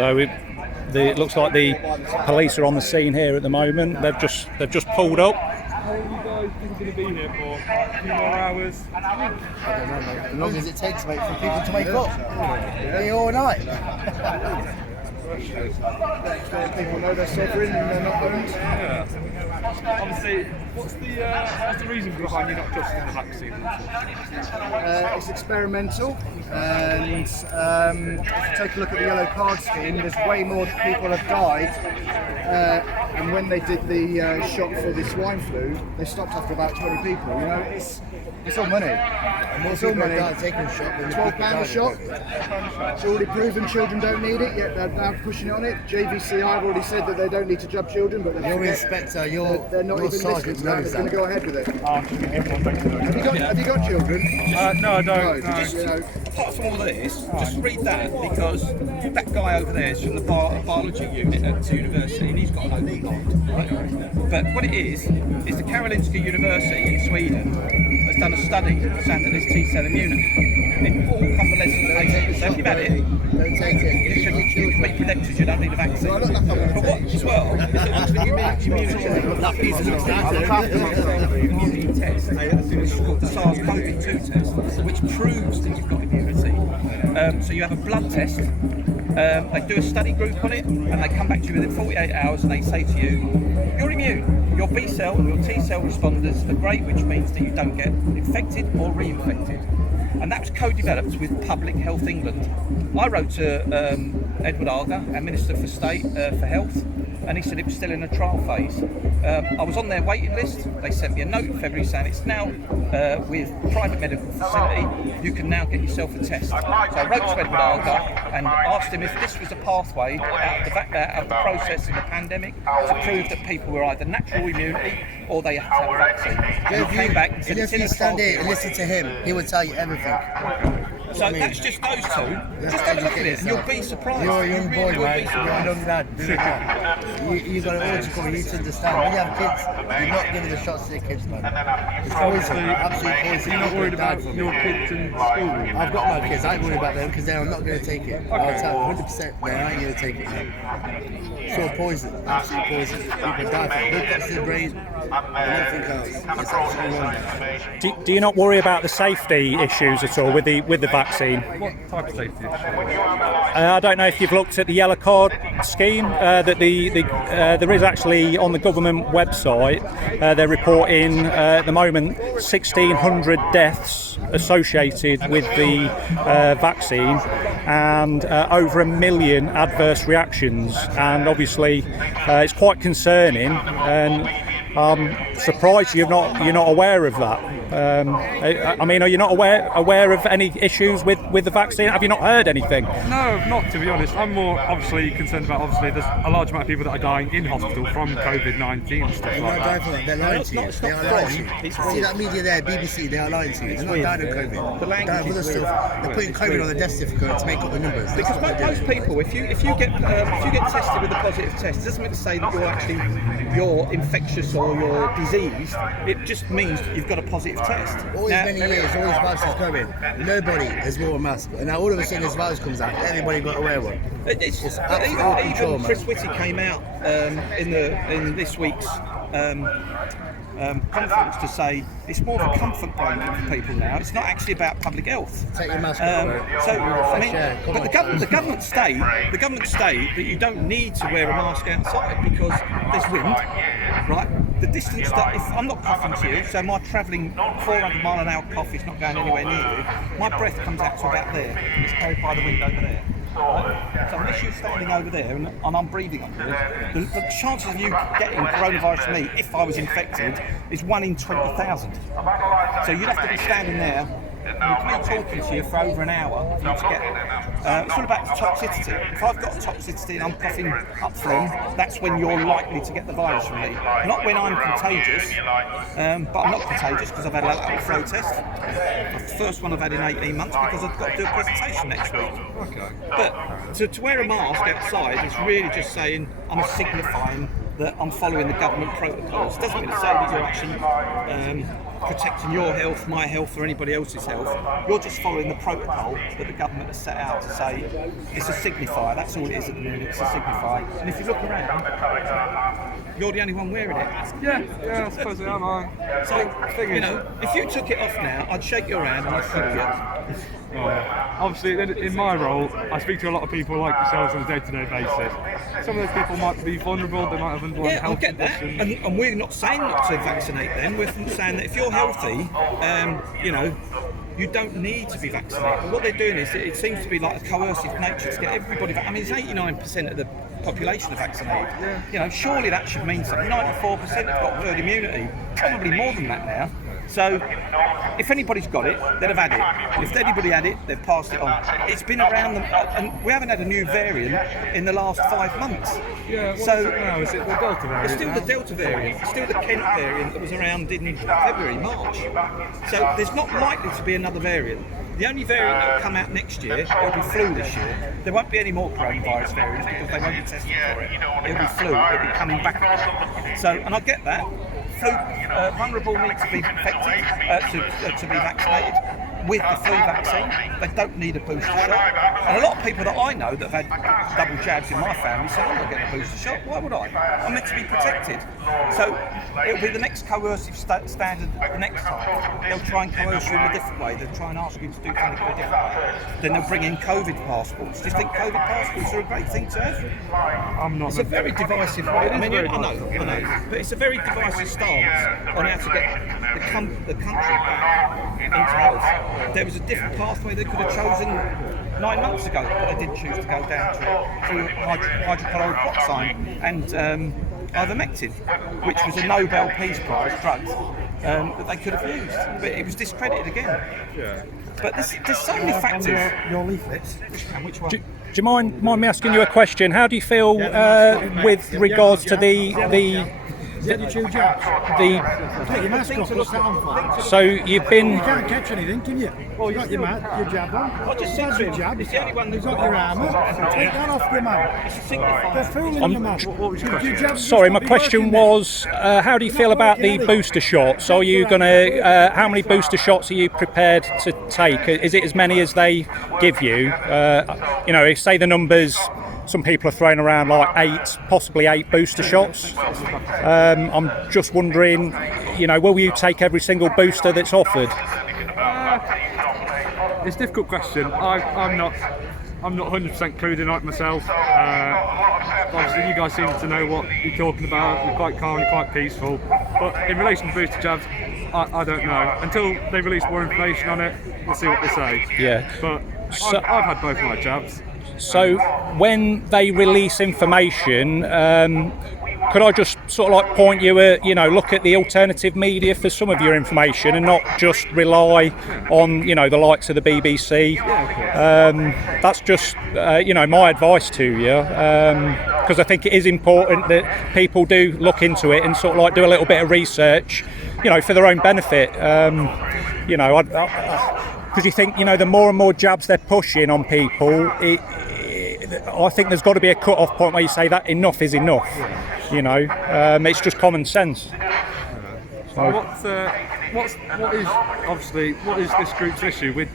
So it looks like the police are on the scene here at the moment. They've just pulled up. How long are you guys going to be here for? A few more hours? I don't know, mate. As long as it takes, mate, for people to wake up. Be all night. People know they're sovereign and they're not owned. Yeah. Obviously, what's the reason behind you not just in the vaccine? It's experimental, and if you take a look at the yellow card scheme, there's way more people have died. And when they did the shot for the swine flu, they stopped after about 20 people. You know, it's all money. It's all money. Taking a shot. £12 a shot. It's already proven children don't need it, yet they're now pushing on it. JVCI have already said that they don't need to jab children, but your inspector, they're not even listening to that. They're going to go ahead with it. Have you got children? No, I don't. No. Just, apart from all this, just read that, because that guy over there is from the biology unit at the university, and he's got an open mind. Right? But what it is the Karolinska University in Sweden has done a study saying that there's T-cell immunity in all convalescent patients. So if you've had it, don't take it. You can be protected, you don't need a vaccine. But what as well is that actually immunity test, which is called the SARS-CoV-2 test, which proves that you've got immunity. So you have a blood test, they do a study group on it, and they come back to you within 48 hours and they say to you, you're immune. Your B cell and your T cell responders are great, which means that you don't get infected or reinfected. And that was co-developed with Public Health England. I wrote to Edward Arger, our Minister for State for Health, and he said it was still in a trial phase. I was on their waiting list. They sent me a note in February saying it's now with private medical facility, you can now get yourself a test. So I wrote to Edward Arger and asked him if this was a pathway out of the process of the pandemic to prove that people were either natural immunity or they had to have a vaccine. And he came back and said it's in the stand here and listen to him, he would tell you everything. So that's just those two. Just have a look at it and you'll be surprised. You're a young boy, mate. You're a young lad. You've got it all to come. You need to understand. When you have kids, you're not giving the shots to your kids, man. It's poison. Absolute poison. You're not worried about your kids in school? I've got my kids. I ain't worried about them because they're not going to take it. I'll tell you 100% they ain't going to take it. It's all poison. Absolute poison. People die from it. Look at the brain and everything else. It's absolutely wrong. Do you not worry about the safety issues at all with the vaccine? What type of safety issue? I don't know if you've looked at the yellow card scheme. That there is actually on the government website. They're reporting at the moment 1,600 deaths associated with the vaccine, and over 1 million adverse reactions. And obviously, it's quite concerning. And I'm surprised you're not aware of that. I mean, are you not aware of any issues with the vaccine? Have you not heard anything? No, not to be honest. I'm more obviously concerned about there's a large amount of people that are dying in hospital from COVID-19 and stuff They're like not dying from that. it. They're lying to you. They are lying to you. See that media there, BBC, they are lying to you. They're not dying of COVID. They're dying of other stuff. They're putting COVID on the death certificate to make up the numbers. Because most people, if you get tested with a positive test, it doesn't mean to say that you're infectious or you're diseased. It just means you've got a positive test. Always many years, always viruses coming. Nobody has worn a mask, and now all of a sudden this virus comes out. Everybody got to wear one. It's absolute control, even Chris Whitty came out in this week's conference to say it's more of a comfort blanket for people now. It's not actually about public health. Take your mask off. But the government state that you don't need to wear a mask outside because there's wind, right? The distance that, if I'm not coughing to you, so my travelling 400 mile an hour cough is not going anywhere near you, my breath comes out to about there. It's carried by the wind over there. Right? So unless you're standing over there and I'm breathing on you, the chances of you getting coronavirus from me, if I was infected, is 1 in 20,000. So you'd have to be standing there with me talking to you for over an hour for you to get it's all about toxicity. If I've got toxicity and I'm coughing up phlegm, that's when you're likely to get the virus from me. Not when I'm contagious, but I'm not contagious because I've had a lateral flow test. The first one I've had in 18 months because I've got to do a presentation next week. But to wear a mask outside is really just saying I'm signifying that I'm following the government protocols. It doesn't mean to say that you're actually protecting your health, my health, or anybody else's health. You're just following the protocol that the government has set out to say it's a signifier. That's all it is at the minute. It's a signifier. And if you look around, you're the only one wearing it. Yeah, I suppose I am. So, you know, if you took it off now, I'd shake your hand and I'd follow you. Obviously, in my role, I speak to a lot of people like yourselves on a day-to-day basis. Some of those people might be vulnerable, they might have underlying Yeah, I health get that, conditions. and we're not saying not to vaccinate them. We're saying that if you're healthy, you know, you don't need to be vaccinated. But what they're doing is it seems to be like a coercive nature to get everybody. I mean, it's 89% of the population are vaccinated. Yeah. You know, surely that should mean something. 94% have got herd immunity, probably more than that now. So, if anybody's got it, they'd have had it. If anybody had it, they've passed it on. It's been around them, and we haven't had a new variant in the last 5 months. Yeah, what so is it now? Is it the Delta variant? it's still the Delta variant. It's still the Kent variant that was around in February, March. So there's not likely to be another variant. The only variant that will come out next year, it'll be flu this year. There won't be any more coronavirus variants because they won't be testing for it. It'll be flu. It'll be coming back again. So, and I get that. Flu, vulnerable need to be infected to be vaccinated with the flu vaccine. They don't need a booster shot. And a lot of people that I know that have had double jabs in my family say, I'm not getting a booster shot. Why would I? I'm meant to be protected. So it'll be the next coercive standard the next time. They'll try and coerce you in a different way. They'll try and ask you to do something in a different way. Then they'll bring in COVID passports. Do you think COVID passports are a great thing to have? I'm not. It's a very divisive. I mean, I know, but it's a very divisive stance on how to get the country back into health. There was a different pathway they could have chosen 9 months ago, but they didn't choose to go down through hydrochloroquine and ivermectin, which was a Nobel Peace Prize drug that they could have used, but it was discredited again. Yeah. But there's so many factors. Your leaflets. And which one? Do you mind me asking you a question? How do you feel with regards to the Take your mask off, what's that on for? so you've been You can't catch anything, can you? Well, you got your jab on. I just said to Your him, jab. it's the only one You've that's got your armour. Take that off your man. It's a signifier. They're fooling you, man. What was your question? Your jab's Sorry, just my not question working was, how do you feel about the booster shots? Are you going to, how many booster shots are you prepared to take? Is it as many as they give you? You know, say the numbers, some people are throwing around like possibly 8 booster shots. I'm just wondering, you know, will you take every single booster that's offered? It's a difficult question. I'm not 100% clued in like myself. Obviously, you guys seem to know what you're talking about. You're quite calm, you're quite peaceful. But in relation to booster jabs, I don't know. Until they release more information on it, we'll see what they say. Yeah. But So- I've had both my jabs. So when they release information, could I just sort of like point you at, you know, look at the alternative media for some of your information and not just rely on, you know, the likes of the BBC. That's just, you know, my advice to you, because I think it is important that people do look into it and sort of like do a little bit of research, you know, for their own benefit. You know, because you think, you know, the more and more jabs they're pushing on people, I think there's got to be a cut-off point where you say that enough is enough. You know, it's just common sense. So what is this group's issue with